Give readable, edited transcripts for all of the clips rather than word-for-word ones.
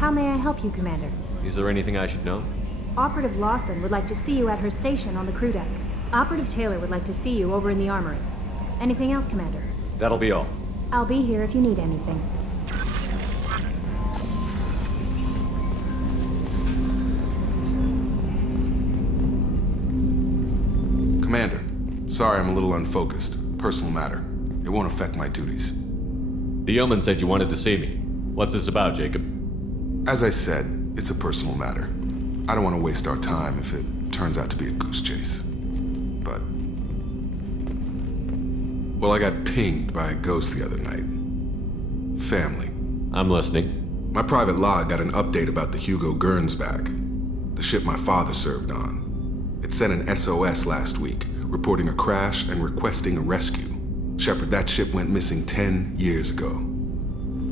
How may I help you, Commander? Is there anything I should know? Operative Lawson would like to see you at her station on the crew deck. Operative Taylor would like to see you over in the armory. Anything else, Commander? That'll be all. I'll be here if you need anything. Commander, sorry I'm a little unfocused. Personal matter. It won't affect my duties. The yeoman said you wanted to see me. What's this about, Jacob? As I said, it's a personal matter. I don't want to waste our time if it turns out to be a goose chase. But... well, I got pinged by a ghost the other night. Family. I'm listening. My private log got an update about the Hugo Gernsback, the ship my father served on. It sent an SOS last week, reporting a crash and requesting a rescue. Shepard, that ship went missing 10 years ago.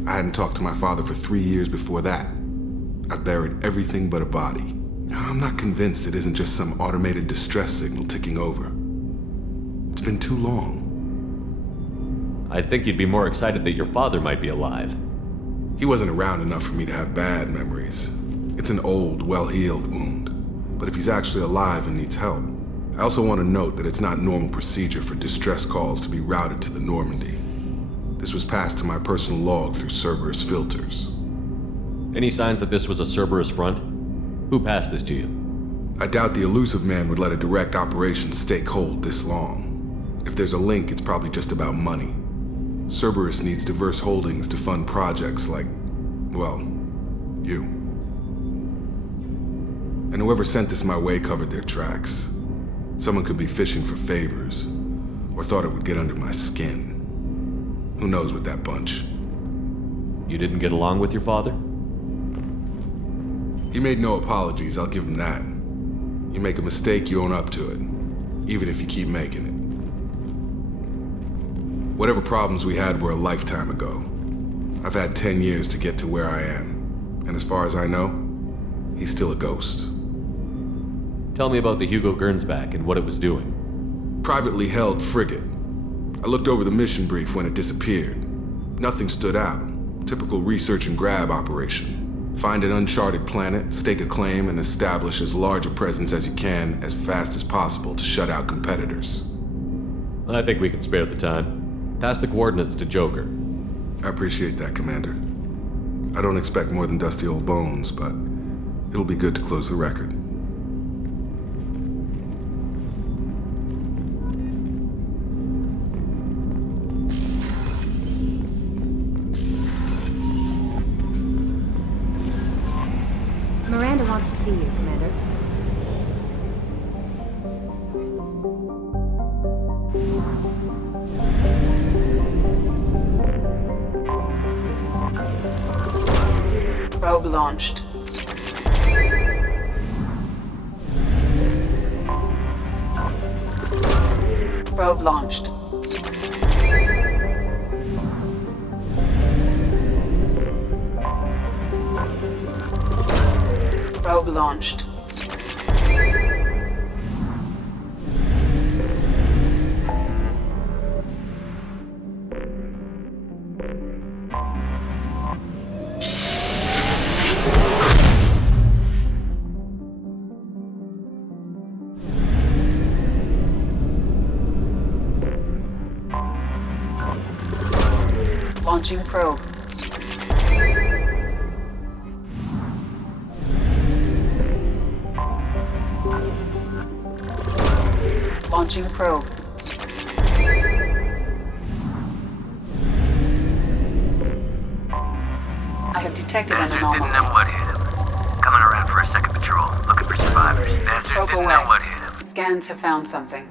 I hadn't talked to my father for 3 years before that. I've buried everything but a body. I'm not convinced it isn't just some automated distress signal ticking over. It's been too long. I think you'd be more excited that your father might be alive. He wasn't around enough for me to have bad memories. It's an old, well-healed wound. But if he's actually alive and needs help, I also want to note that it's not normal procedure for distress calls to be routed to the Normandy. This was passed to my personal log through Cerberus filters. Any signs that this was a Cerberus front? Who passed this to you? I doubt the elusive man would let a direct operation stake hold this long. If there's a link, it's probably just about money. Cerberus needs diverse holdings to fund projects like, well, you. And whoever sent this my way covered their tracks. Someone could be fishing for favors, or thought it would get under my skin. Who knows with that bunch? You didn't get along with your father? He made no apologies, I'll give him that. You make a mistake, you own up to it, even if you keep making it. Whatever problems we had were a lifetime ago. I've had 10 years to get to where I am, and as far as I know, he's still a ghost. Tell me about the Hugo Gernsback and what it was doing. Privately held frigate. I looked over the mission brief when it disappeared. Nothing stood out. Typical research and grab operation. Find an uncharted planet, stake a claim, and establish as large a presence as you can as fast as possible to shut out competitors. I think we can spare the time. Pass the coordinates to Joker. I appreciate that, Commander. I don't expect more than dusty old bones, but it'll be good to close the record. Miranda wants to see you, Commander. Probe launched. Probe launched. Probe launched. Launching probe. Launching probe. I have detected an Bastards anomaly. didn't know what hit him. Coming around for a second patrol, looking for survivors. Bastards Probe didn't away. know what hit him. Scans have found something.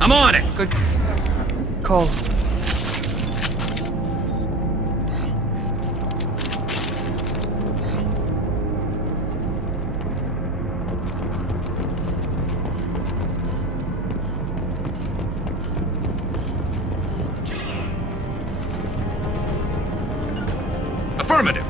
I'm on it! Good call. Affirmative.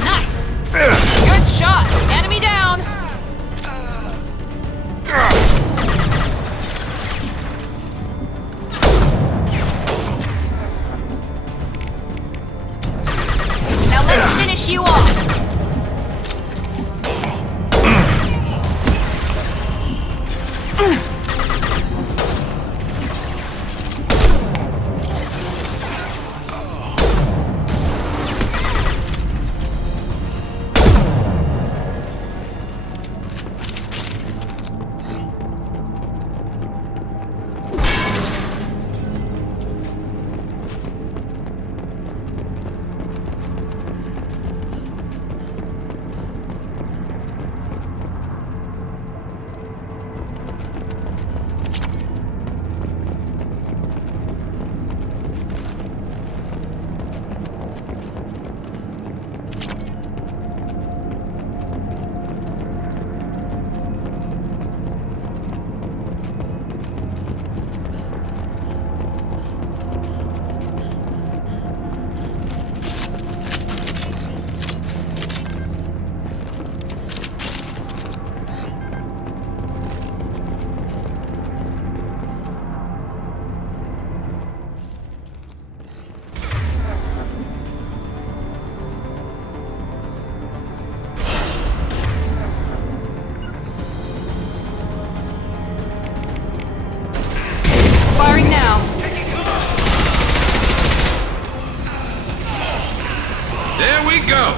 Nice! Good shot! Enemy down! Now let's finish you off! Firing now. There we go.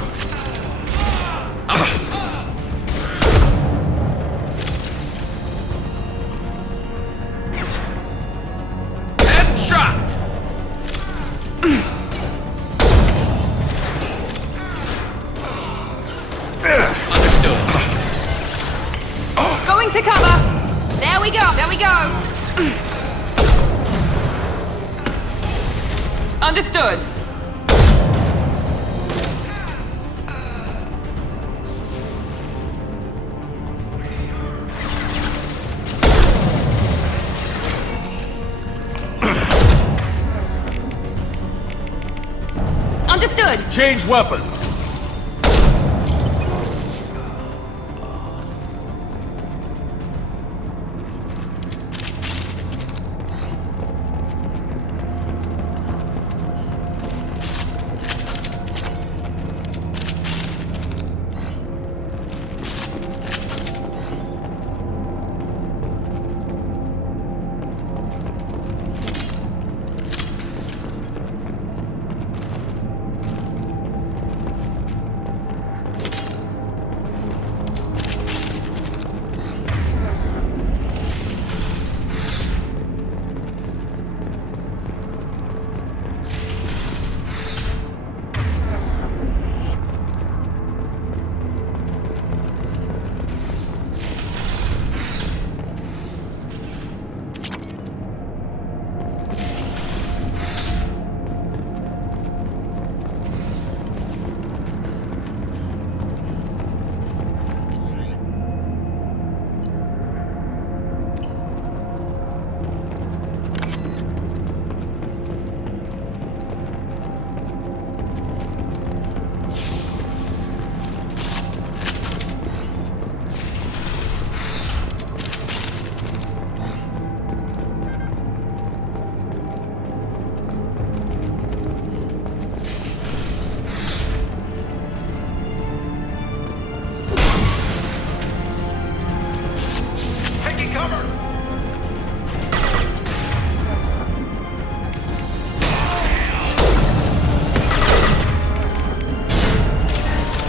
Headshot. Understood. Going to cover. There we go. There we go. Understood. Understood. Change weapon.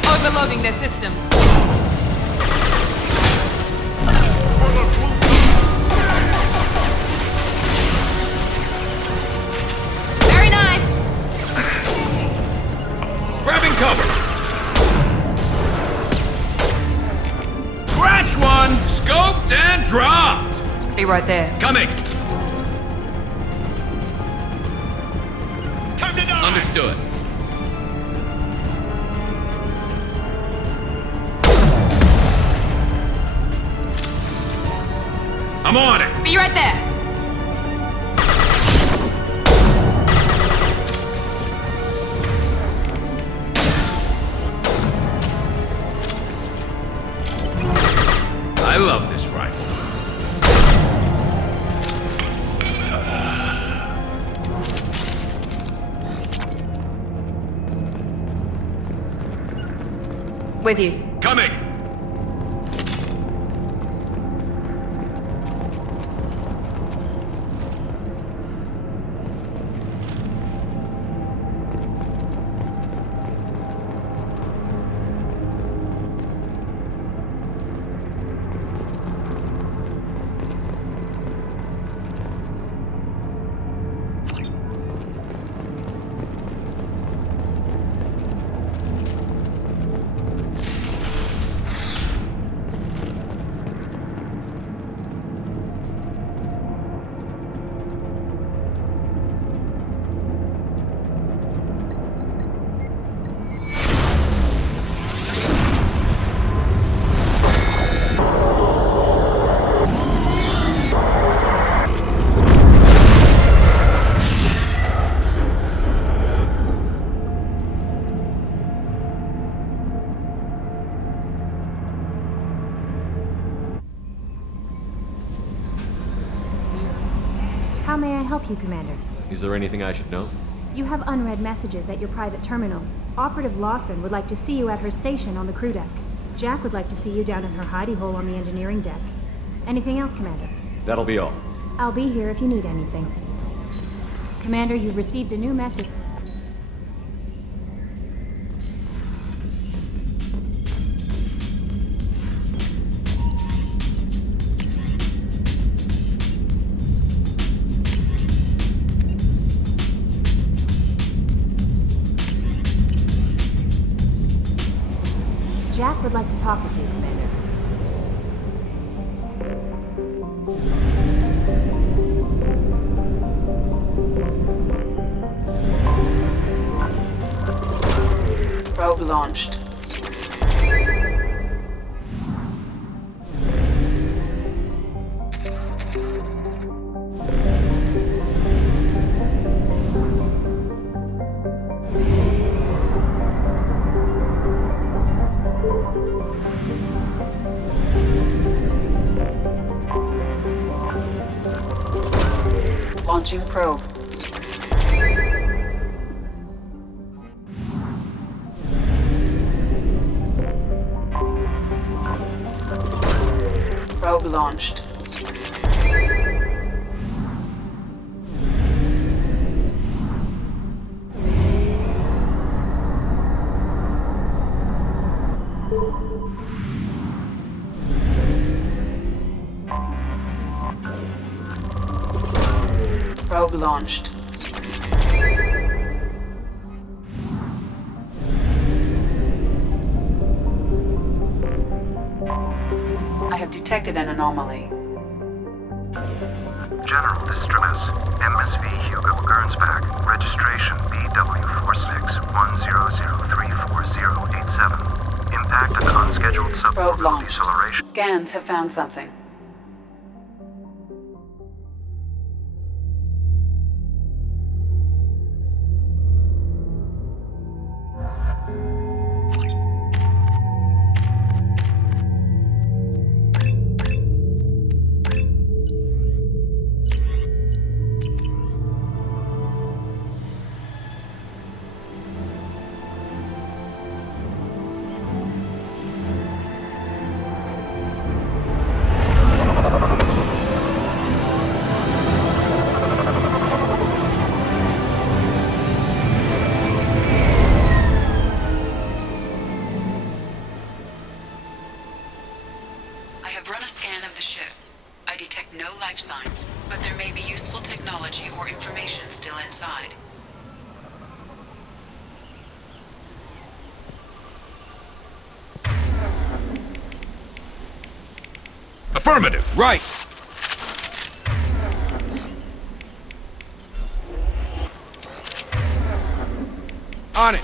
Overloading their systems. Very nice. Grabbing cover. Scratch one. Scoped and dropped. Be right there. Coming. Time to die. Understood. Be right there. I love this rifle. With you. Coming! How may I help you, Commander? Is there anything I should know? You have unread messages at your private terminal. Operative Lawson would like to see you at her station on the crew deck. Jack would like to see you down in her hidey hole on the engineering deck. Anything else, Commander? That'll be all. I'll be here if you need anything. Commander, you've received a new message. Jack would like to talk with you, Commander. Probe launched. Launching probe. Probe launched. Probe launched. I have detected an anomaly. General distress. MSV Hugo Gernsback. Registration BW4610034087. Impact at the unscheduled Probe suborbital launched. deceleration. Scans have found something. I have run a scan of the ship. I detect no life signs, but there may be useful technology or information still inside. Affirmative. Right. On it.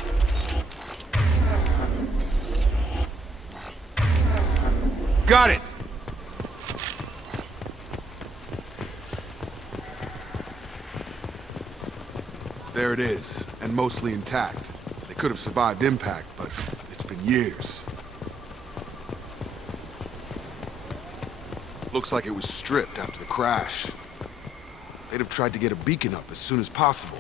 Got it. There it is, and mostly intact. They could have survived impact, but it's been years. Looks like it was stripped after the crash. They'd have tried to get a beacon up as soon as possible.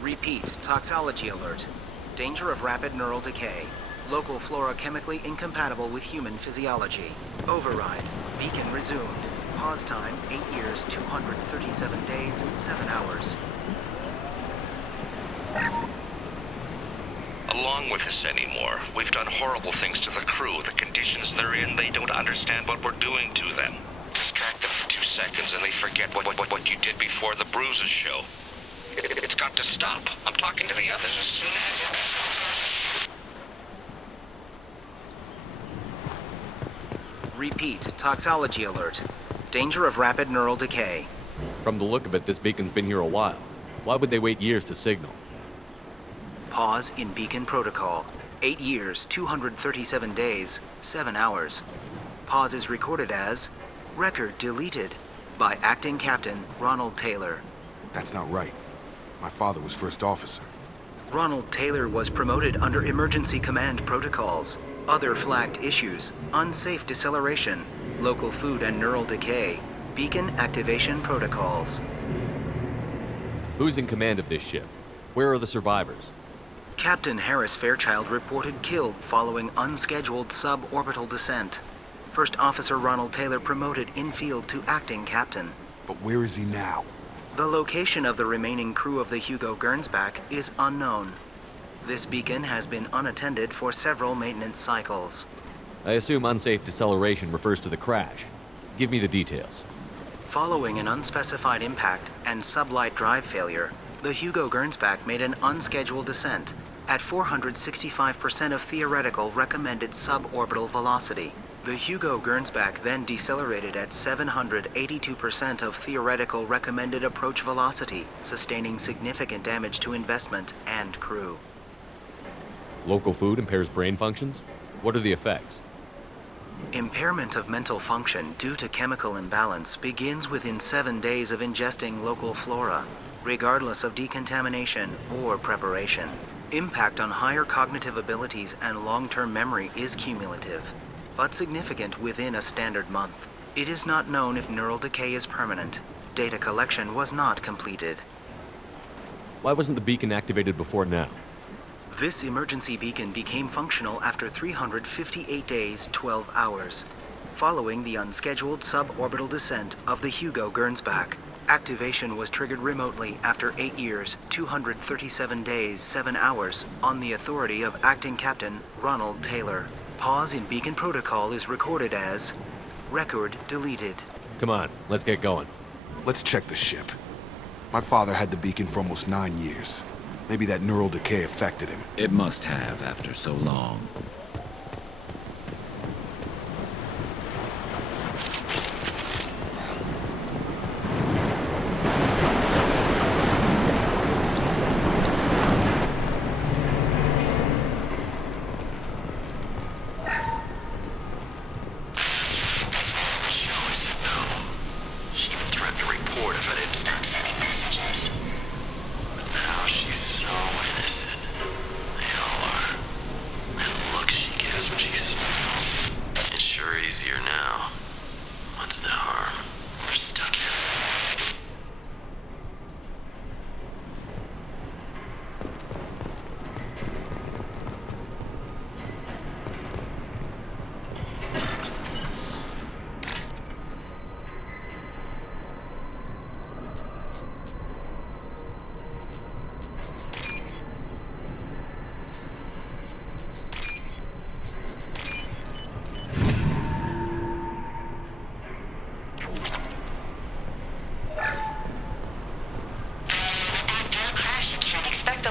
Repeat, toxology alert. Danger of rapid neural decay. Local flora chemically incompatible with human physiology. Override. Beacon resumed. Pause time, 8 years, 237 days, 7 hours. Along with this anymore. We've done horrible things to the crew. The conditions they're in, they don't understand what we're doing to them. Distract them for 2 seconds and they forget what you did before the bruises show. It's got to stop. I'm talking to the others as soon as... Repeat, toxology alert. Danger of rapid neural decay. From the look of it, this beacon's been here a while. Why would they wait years to signal? Pause in beacon protocol. 8 years, 237 days, 7 hours. Pause is recorded as record deleted by acting captain Ronald Taylor. That's not right. My father was first officer. Ronald Taylor was promoted under emergency command protocols. Other flagged issues: unsafe deceleration, local food and neural decay, beacon activation protocols. Who's in command of this ship? Where are the survivors? Captain Harris Fairchild reported killed following unscheduled suborbital descent. First Officer Ronald Taylor promoted in-field to acting captain. But where is he now? The location of the remaining crew of the Hugo Gernsback is unknown. This beacon has been unattended for several maintenance cycles. I assume unsafe deceleration refers to the crash. Give me the details. Following an unspecified impact and sublight drive failure, the Hugo Gernsback made an unscheduled descent at 465% of theoretical recommended suborbital velocity. The Hugo Gernsback then decelerated at 782% of theoretical recommended approach velocity, sustaining significant damage to investment and crew. Local food impairs brain functions? What are the effects? Impairment of mental function due to chemical imbalance begins within 7 days of ingesting local flora, regardless of decontamination or preparation. Impact on higher cognitive abilities and long-term memory is cumulative, but significant within a standard month. It is not known if neural decay is permanent. Data collection was not completed. Why wasn't the beacon activated before now? This emergency beacon became functional after 358 days, 12 hours, following the unscheduled suborbital descent of the Hugo Gernsback. Activation was triggered remotely after 8 years, 237 days, 7 hours, on the authority of Acting Captain Ronald Taylor. Pause in beacon protocol is recorded as record deleted. Come on, let's get going. Let's check the ship. My father had the beacon for almost 9 years. Maybe that neural decay affected him. It must have after so long.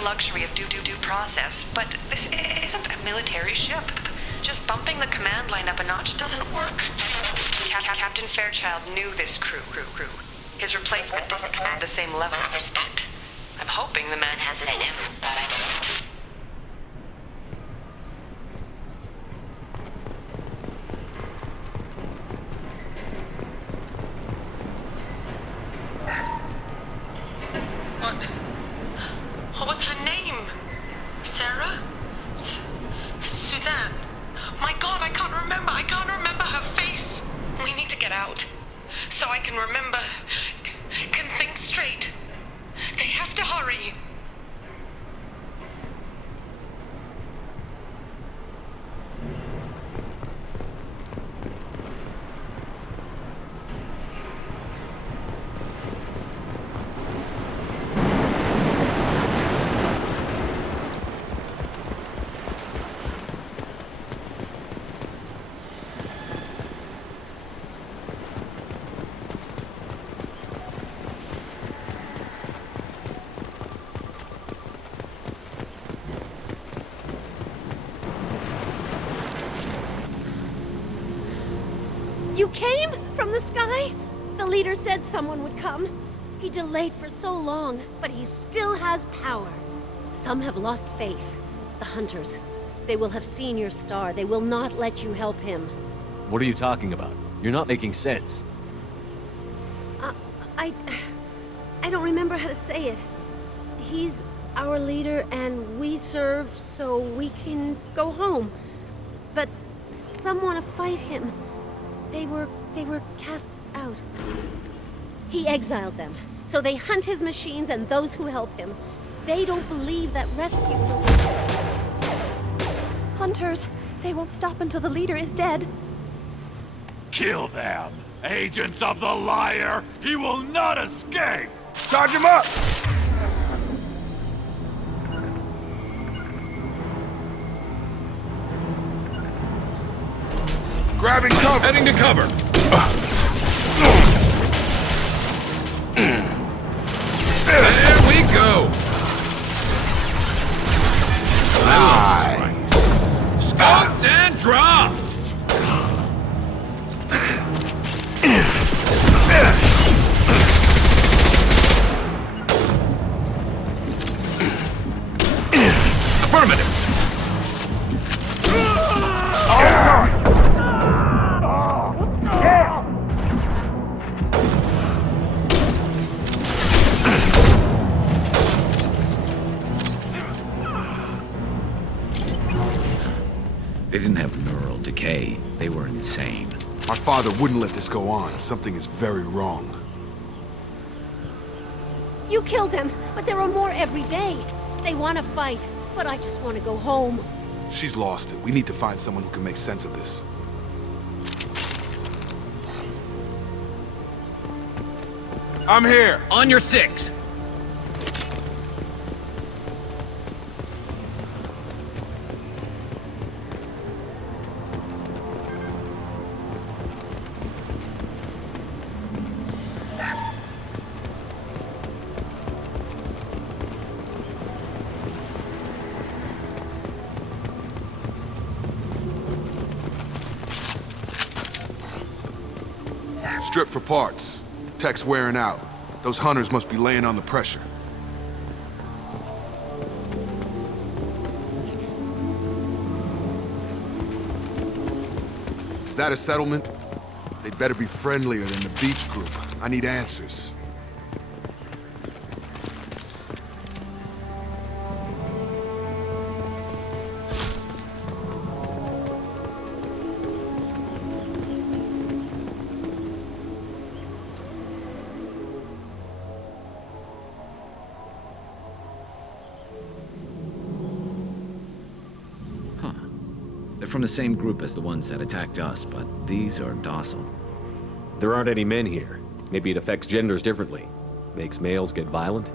Luxury of due process, but this isn't a military ship. Just bumping the command line up a notch doesn't work. Captain Fairchild knew this crew. His replacement doesn't command the same level of respect. I'm hoping the man has it in him. I can remember, can think straight. They have to hurry. You came from the sky? The leader said someone would come. He delayed for so long, but he still has power. Some have lost faith. The hunters. They will have seen your star. They will not let you help him. What are you talking about? You're not making sense. I don't remember how to say it. He's our leader and we serve so we can go home. But some want to fight him. They were cast out. He exiled them, so they hunt his machines and those who help him. They don't believe that rescue will... Hunters, they won't stop until the leader is dead. Kill them! Agents of the liar! He will not escape! Charge him up! Grabbing cover! Heading to cover! There we go! Nice! Scoped and dropped! Affirmative! They didn't have neural decay. They were insane. My father wouldn't let this go on. Something is very wrong. You killed them, but there are more every day. They want to fight, but I just want to go home. She's lost it. We need to find someone who can make sense of this. I'm here! On your six! Strip for parts. Tech's wearing out. Those hunters must be laying on the pressure. Is that a settlement? They'd better be friendlier than the beach group. I need answers. They're from the same group as the ones that attacked us, but these are docile. There aren't any men here. Maybe it affects genders differently. Makes males get violent?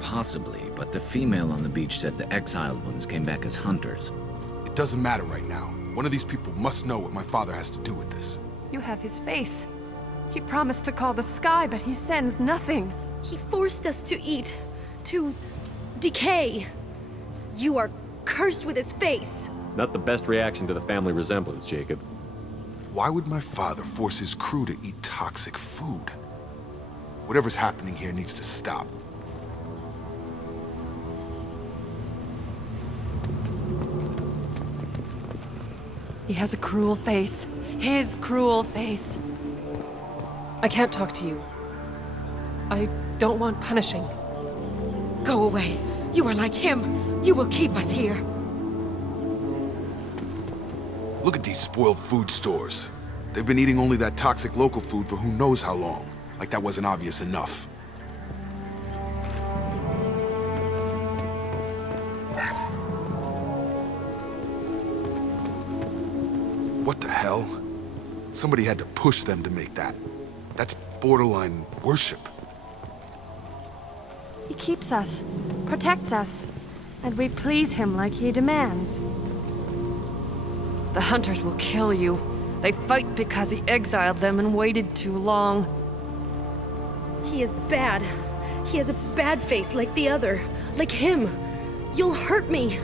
Possibly, but the female on the beach said the exiled ones came back as hunters. It doesn't matter right now. One of these people must know what my father has to do with this. You have his face. He promised to call the sky, but he sends nothing. He forced us to eat, to decay. You are cursed with his face. Not the best reaction to the family resemblance, Jacob. Why would my father force his crew to eat toxic food? Whatever's happening here needs to stop. He has a cruel face. His cruel face. I can't talk to you. I don't want punishing. Go away. You are like him. You will keep us here. Look at these spoiled food stores. They've been eating only that toxic local food for who knows how long. Like that wasn't obvious enough. What the hell? Somebody had to push them to make that. That's borderline worship. He keeps us, protects us, and we please him like he demands. The hunters will kill you. They fight because he exiled them and waited too long. He is bad. He has a bad face like the other. Like him. You'll hurt me.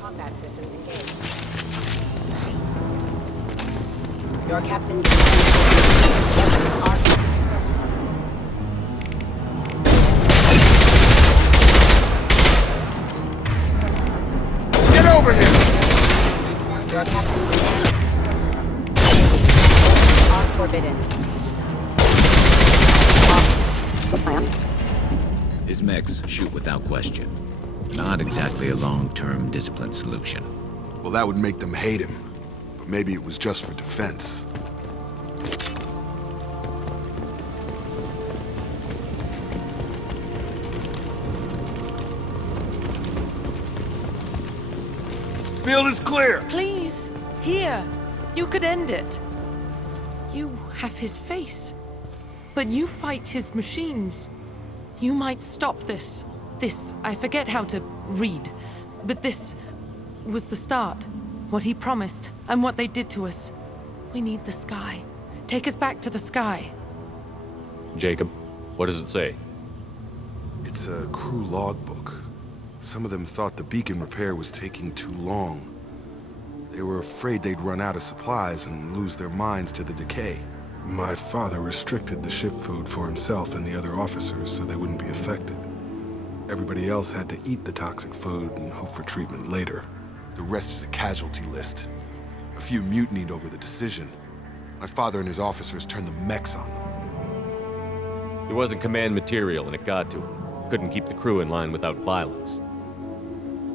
Combat systems engaged. Your captain... Get over here! Your captain... Are forbidden. His mechs shoot without question. Not exactly a long-term discipline solution. Well, that would make them hate him. But maybe it was just for defense. Field is clear! Please, here. You could end it. You have his face. But you fight his machines. You might stop this. This, I forget how to read. But this was the start. What he promised, and what they did to us. We need the sky. Take us back to the sky. Jacob, what does it say? It's a crew logbook. Some of them thought the beacon repair was taking too long. They were afraid they'd run out of supplies and lose their minds to the decay. My father restricted the ship food for himself and the other officers so they wouldn't be affected. Everybody else had to eat the toxic food and hope for treatment later. The rest is a casualty list. A few mutinied over the decision. My father and his officers turned the mechs on them. He wasn't command material and it got to him. Couldn't keep the crew in line without violence.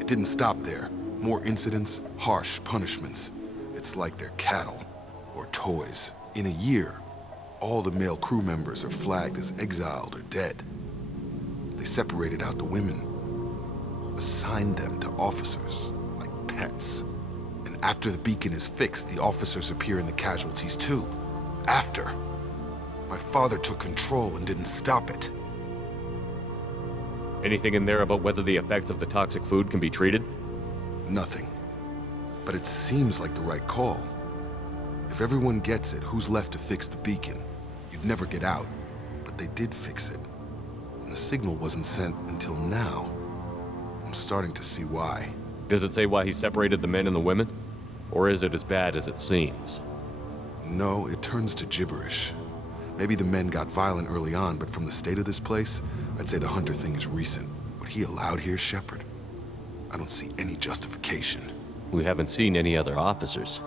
It didn't stop there. More incidents, harsh punishments. It's like they're cattle or toys. In a year, all the male crew members are flagged as exiled or dead. They separated out the women, assigned them to officers, like pets. And after the beacon is fixed, the officers appear in the casualties too. After. My father took control and didn't stop it. Anything in there about whether the effects of the toxic food can be treated? Nothing. But it seems like the right call. If everyone gets it, who's left to fix the beacon? You'd never get out. But they did fix it. And the signal wasn't sent until now. I'm starting to see why. Does it say why he separated the men and the women? Or is it as bad as it seems? No, it turns to gibberish. Maybe the men got violent early on, but from the state of this place, I'd say the Hunter thing is recent. What he allowed here, Shepard? I don't see any justification. We haven't seen any other officers.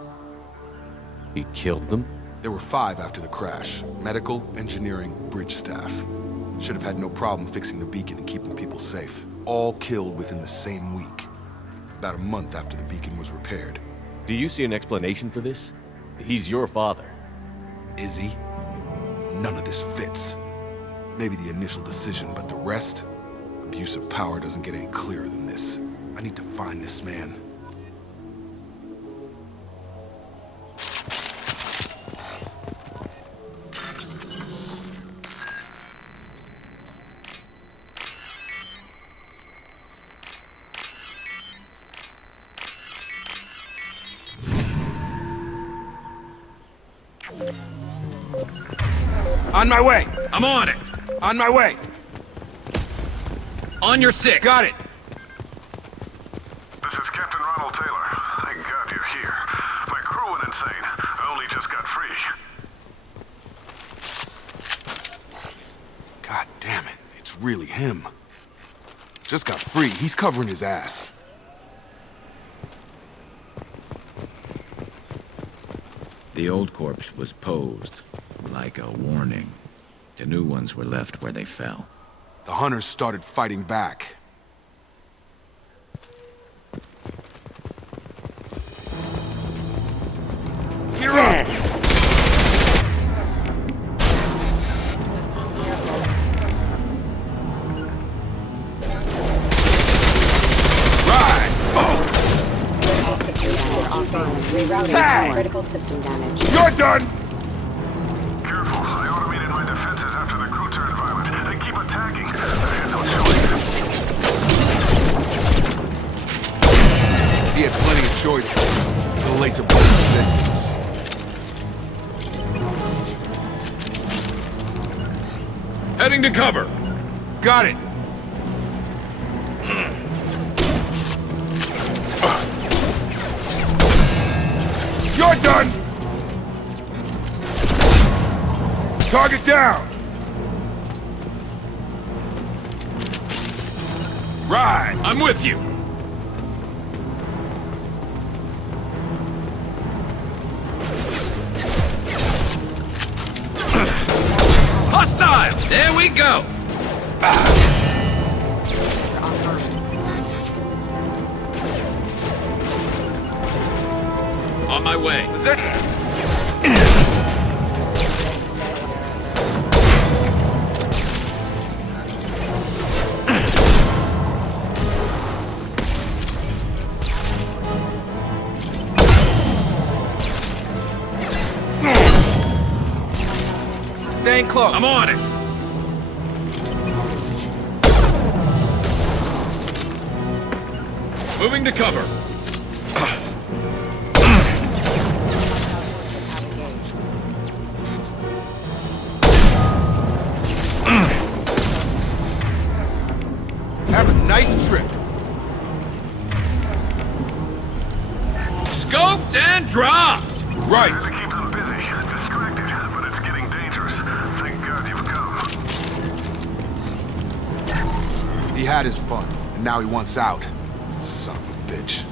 He killed them? There were 5 after the crash. Medical, engineering, bridge staff. Should have had no problem fixing the beacon and keeping people safe. All killed within the same week. About a month after the beacon was repaired. Do you see an explanation for this? He's your father. Is he? None of this fits. Maybe the initial decision, but the rest? Abuse of power doesn't get any clearer than this. I need to find this man. On my way! I'm on it! On my way! On your 6! Got it! This is Captain Ronald Taylor. Thank God you're here. My crew went insane. I only just got free. God damn it. It's really him. Just got free. He's covering his ass. The old corpse was posed. Like a warning. The new ones were left where they fell. The hunters started fighting back. You're up! Rerouting critical system damage. You're done! Careful, I automated my defenses after the crew turned violent. They keep attacking. I had no choice. He had plenty of choices. A little late to blame the victims. Heading to cover. Got it! You're done! Target down! Right! I'm with you. Hostile! There we go! On my way. Staying close. I'm on it. Moving to cover. Have a nice trip. Scoped and dropped. Right. To keep them busy, distracted, but it's getting dangerous. Thank God you've come. He had his fun, and now he wants out. Son of a bitch.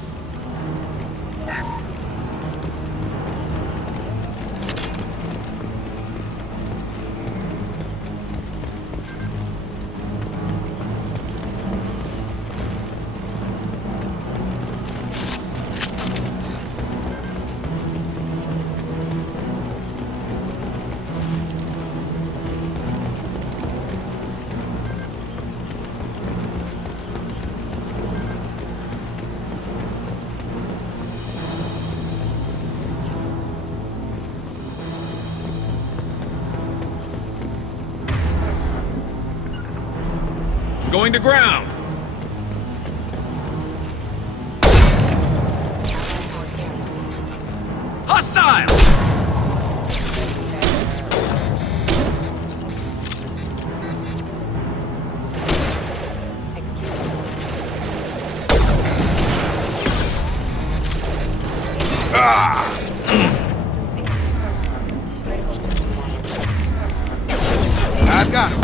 Going to ground. Hostile! I've got him.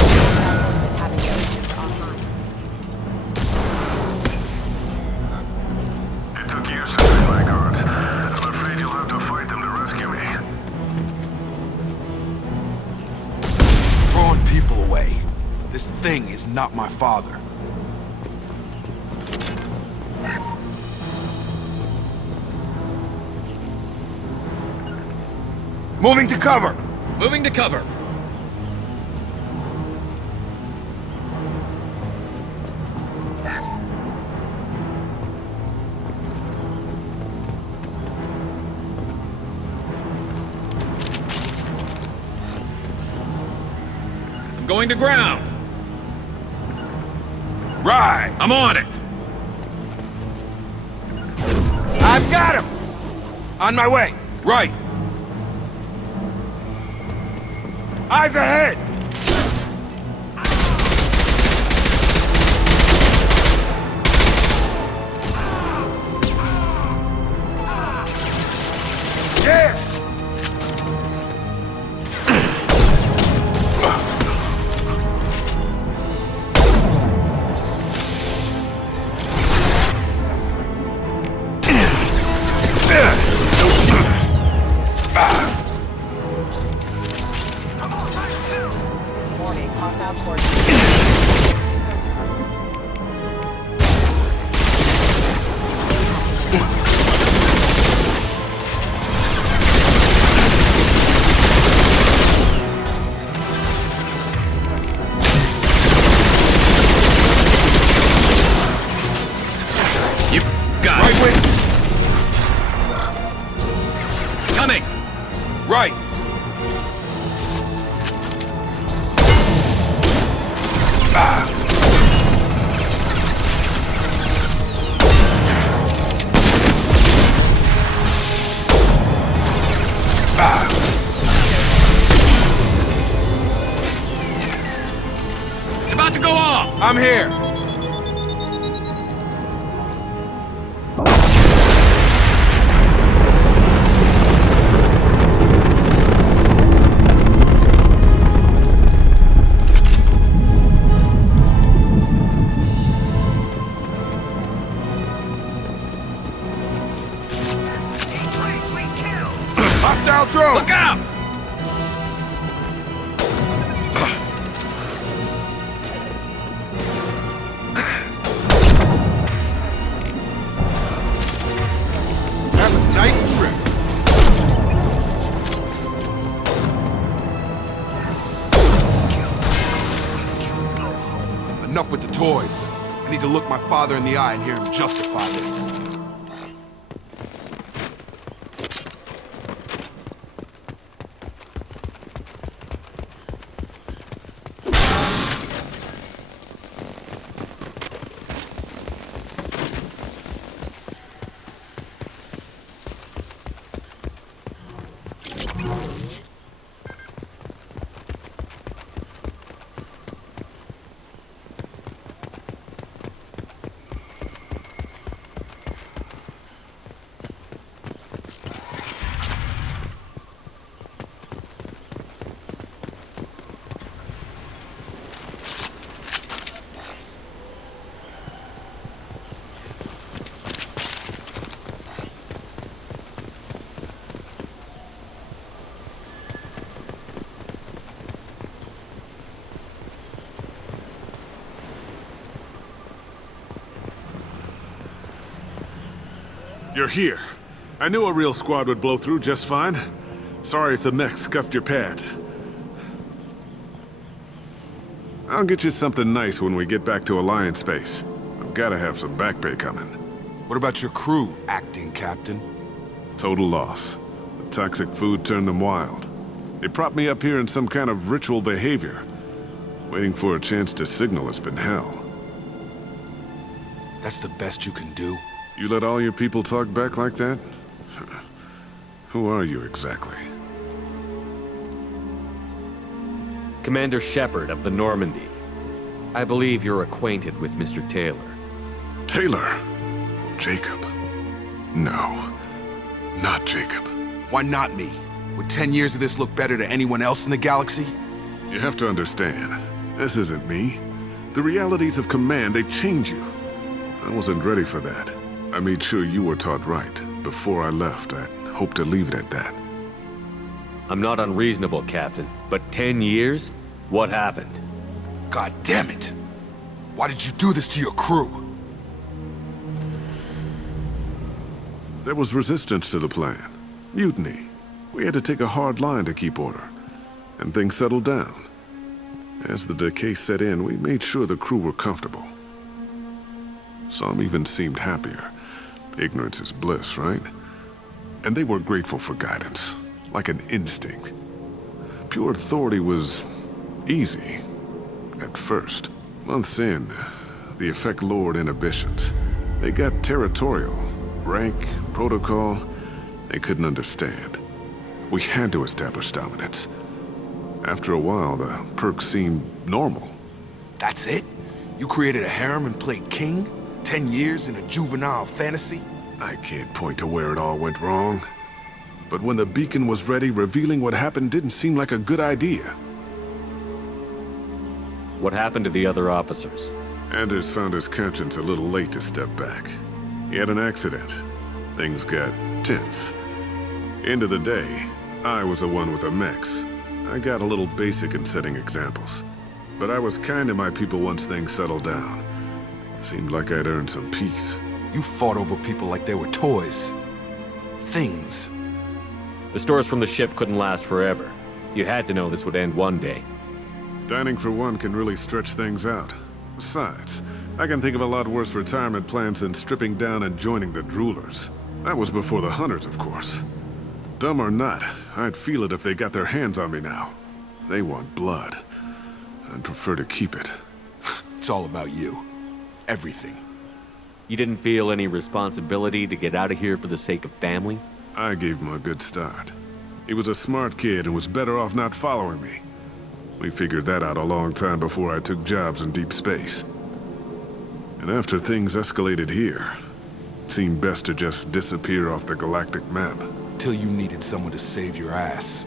It took years to train my guards. I'm afraid you'll have to fight them to rescue me. Throwing people away. This thing is not my father. Moving to cover! Moving to cover. I'm going to ground. Right! I'm on it. I've got him! On my way. Right. Eyes ahead! Yeah! Right. It's about to go off! I'm here. Hostile drone! Look out! Have a nice trip. Enough with the toys. I need to look my father in the eye and hear him justify this. You're here. I knew a real squad would blow through just fine. Sorry if the mech scuffed your pads. I'll get you something nice when we get back to Alliance space. I've gotta have some back pay coming. What about your crew, acting captain? Total loss. The toxic food turned them wild. They propped me up here in some kind of ritual behavior. Waiting for a chance to signal has been hell. That's the best you can do? You let all your people talk back like that? Who are you exactly? Commander Shepard of the Normandy. I believe you're acquainted with Mr. Taylor. Taylor? Jacob? No. Not Jacob. Why not me? Would 10 years of this look better to anyone else in the galaxy? You have to understand, this isn't me. The realities of command, they change you. I wasn't ready for that. I made sure you were taught right. Before I left, I hoped to leave it at that. I'm not unreasonable, Captain, but 10 years? What happened? God damn it! Why did you do this to your crew? There was resistance to the plan. Mutiny. We had to take a hard line to keep order. And things settled down. As the decay set in, we made sure the crew were comfortable. Some even seemed happier. Ignorance is bliss, right? And they were grateful for guidance, like an instinct. Pure authority was easy, at first. Months in, the effect lowered inhibitions. They got territorial. Rank, protocol, they couldn't understand. We had to establish dominance. After a while, the perks seemed normal. That's it? You created a harem and played king? 10 years in a juvenile fantasy? I can't point to where it all went wrong. But when the beacon was ready, revealing what happened didn't seem like a good idea. What happened to the other officers? Anders found his conscience a little late to step back. He had an accident. Things got tense. End of the day, I was the one with the mechs. I got a little basic in setting examples. but I was kind to my people once things settled down. Seemed like I'd earned some peace. You fought over people like they were toys. Things. The stores from the ship couldn't last forever. You had to know this would end one day. Dining for one can really stretch things out. Besides, I can think of a lot worse retirement plans than stripping down and joining the droolers. That was before the hunters, of course. Dumb or not, I'd feel it if they got their hands on me now. They want blood. I'd prefer to keep it. It's all about you. Everything. You didn't feel any responsibility to get out of here for the sake of family? I gave him a good start. He was a smart kid and was better off not following me. We figured that out a long time before I took jobs in deep space. And after things escalated here, it seemed best to just disappear off the galactic map. Till you needed someone to save your ass.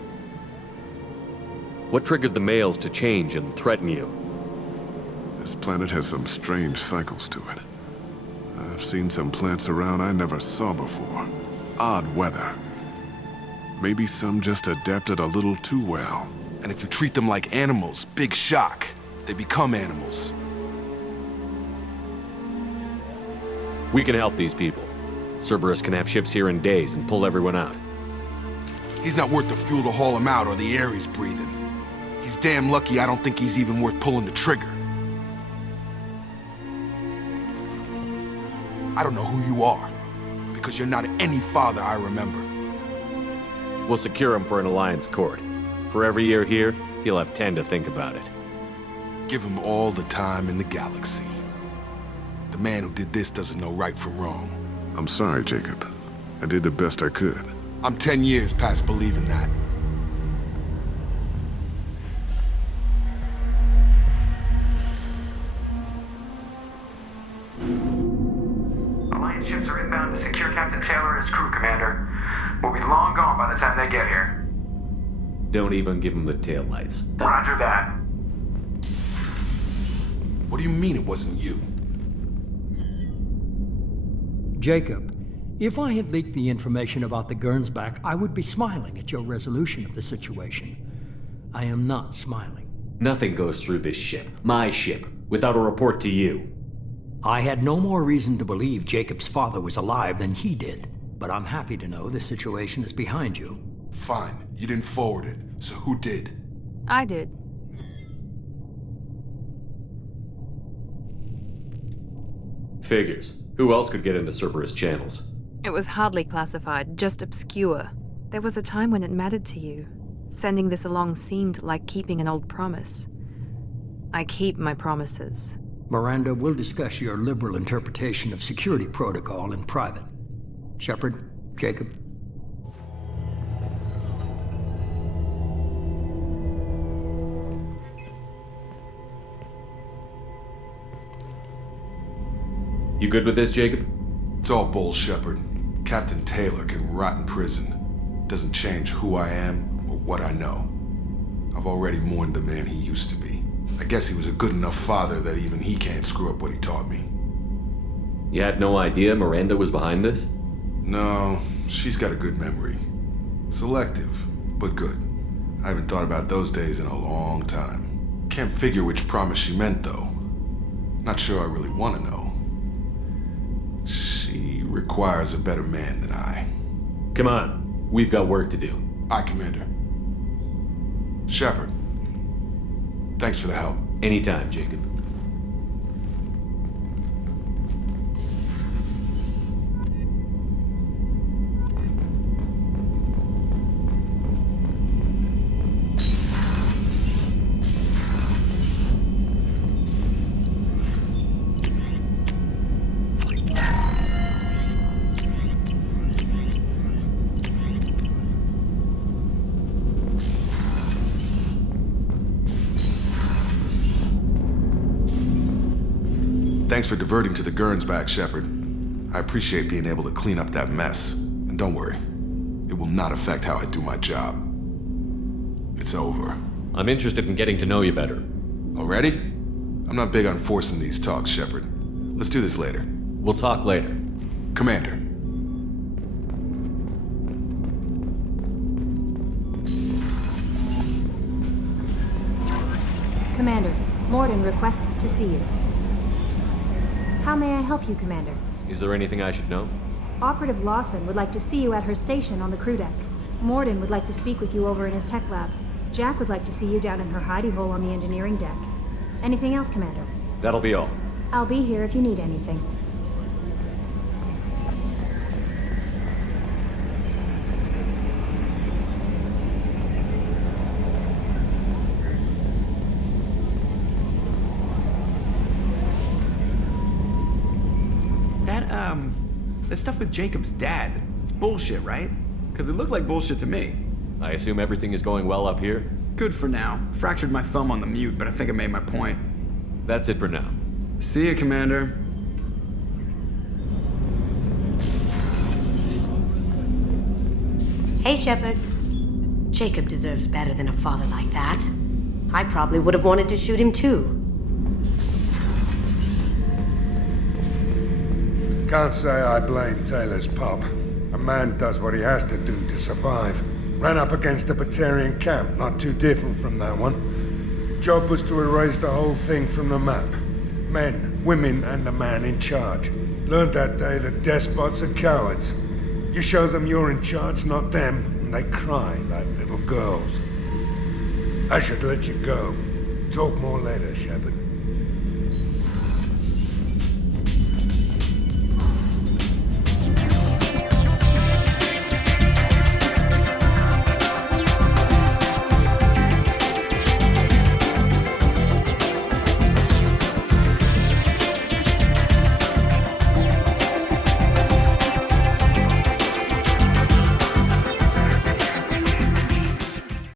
What triggered the males to change and threaten you? This planet has some strange cycles to it. I've seen some plants around I never saw before. Odd weather. Maybe some just adapted a little too well. And if you treat them like animals, big shock. They become animals. We can help these people. Cerberus can have ships here in days and pull everyone out. He's not worth the fuel to haul him out or the air he's breathing. He's damn lucky I don't think he's even worth pulling the trigger. I don't know who you are, because you're not any father I remember. We'll secure him for an Alliance court. For every year here, he'll have 10 to think about it. Give him all the time in the galaxy. The man who did this doesn't know right from wrong. I'm sorry, Jacob. I did the best I could. I'm 10 years past believing that. Alliance ships are inbound to secure Captain Taylor and his crew, Commander. We'll be long gone by the time they get here. Don't even give him the taillights. Roger that. What do you mean it wasn't you? Jacob, if I had leaked the information about the Gernsback, I would be smiling at your resolution of the situation. I am not smiling. Nothing goes through this ship, my ship, without a report to you. I had no more reason to believe Jacob's father was alive than he did, but I'm happy to know the situation is behind you. Fine, you didn't forward it, so who did? I did. Figures. Who else could get into Cerberus channels? It was hardly classified, just obscure. There was a time when it mattered to you. Sending this along seemed like keeping an old promise. I keep my promises. Miranda, we'll discuss your liberal interpretation of security protocol in private. Shepard, Jacob. You good with this, Jacob? It's all bull, Shepard. Captain Taylor can rot in prison. Doesn't change who I am or what I know. I've already mourned the man he used to be. I guess he was a good enough father that even he can't screw up what he taught me. You had no idea Miranda was behind this? No, she's got a good memory. Selective, but good. I haven't thought about those days in a long time. Can't figure which promise she meant, though. Not sure I really want to know. She requires a better man than I. Come on, we've got work to do. Aye, Commander. Shepard, thanks for the help. Anytime, Jacob. Thanks for diverting to the Gernsback, Shepard. I appreciate being able to clean up that mess. And don't worry, it will not affect how I do my job. It's over. I'm interested in getting to know you better. Already? I'm not big on forcing these talks, Shepard. Let's do this later. We'll talk later. Commander. Commander, Morden requests to see you. How may I help you, Commander? Is there anything I should know? Operative Lawson would like to see you at her station on the crew deck. Morden would like to speak with you over in his tech lab. Jack would like to see you down in her hidey hole on the engineering deck. Anything else, Commander? That'll be all. I'll be here if you need anything. That stuff with Jacob's dad, it's bullshit, right? Because it looked like bullshit to me. I assume everything is going well up here? Good for now. Fractured my thumb on the mute, but I think I made my point. That's it for now. See you, Commander. Hey, Shepard. Jacob deserves better than a father like that. I probably would have wanted to shoot him too. Can't say I blame Taylor's pop. A man does what he has to do to survive. Ran up against a Batarian camp, not too different from that one. Job was to erase the whole thing from the map. Men, women, and the man in charge. Learned that day that despots are cowards. You show them you're in charge, not them, and they cry like little girls. I should let you go. Talk more later, Shepard.